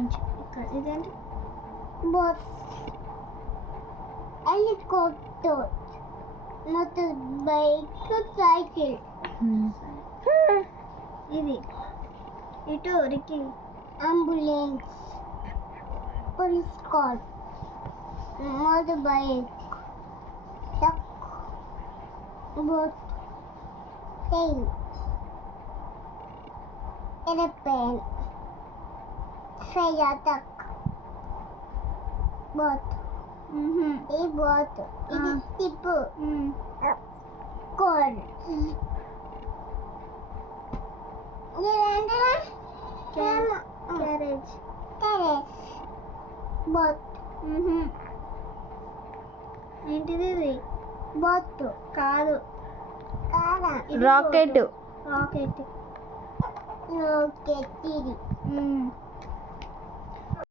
ఇక్కడ ఇదేంటి bus helicopter motor bike cycle ఇది ఇటు రికి ambulance police car motor bike truck boat train aeroplane fire truck boat ఈ బోట్ ఇది టిప్ కోడ్ క్యారేజ్ టెరెస్ బోట్ ఏంటిది ఇది బోట్ కాదు కాదా రాకెట్ రాకెట్ రాకెట్ ఇది